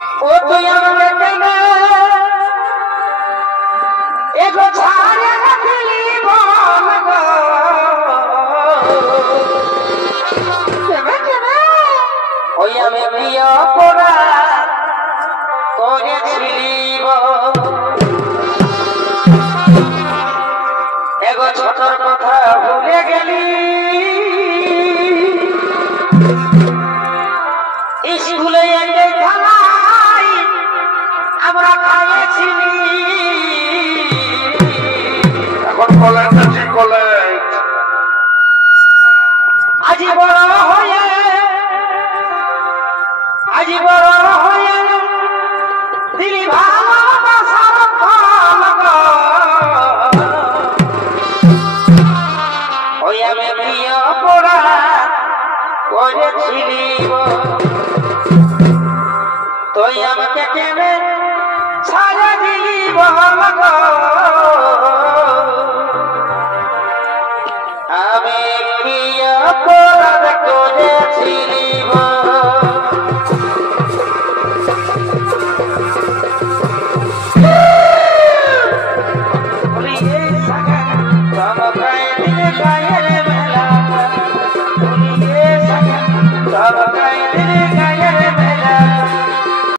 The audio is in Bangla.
ও তুই আমাকে কেনে এগো ছাড়ে দিলি বল গো ওই আমি প্রিয় পোড়া করেছিলি এগো ছোটর কথা ভুলে গেলি স্কুলে খেলাই আমরা খাইয়েছিলি এখন কলেজ আছে কলেজ আজি বড় হয়ে আজি বড় হয়ে দিলি ভালোবাসার ফল গো ওই আমি প্রিয় পোড়া করেছিলি তুই আমাকে কেনে ছাড়া দিলি বল গো আমি প্রিয় পোড়া করেছিলি গায়ে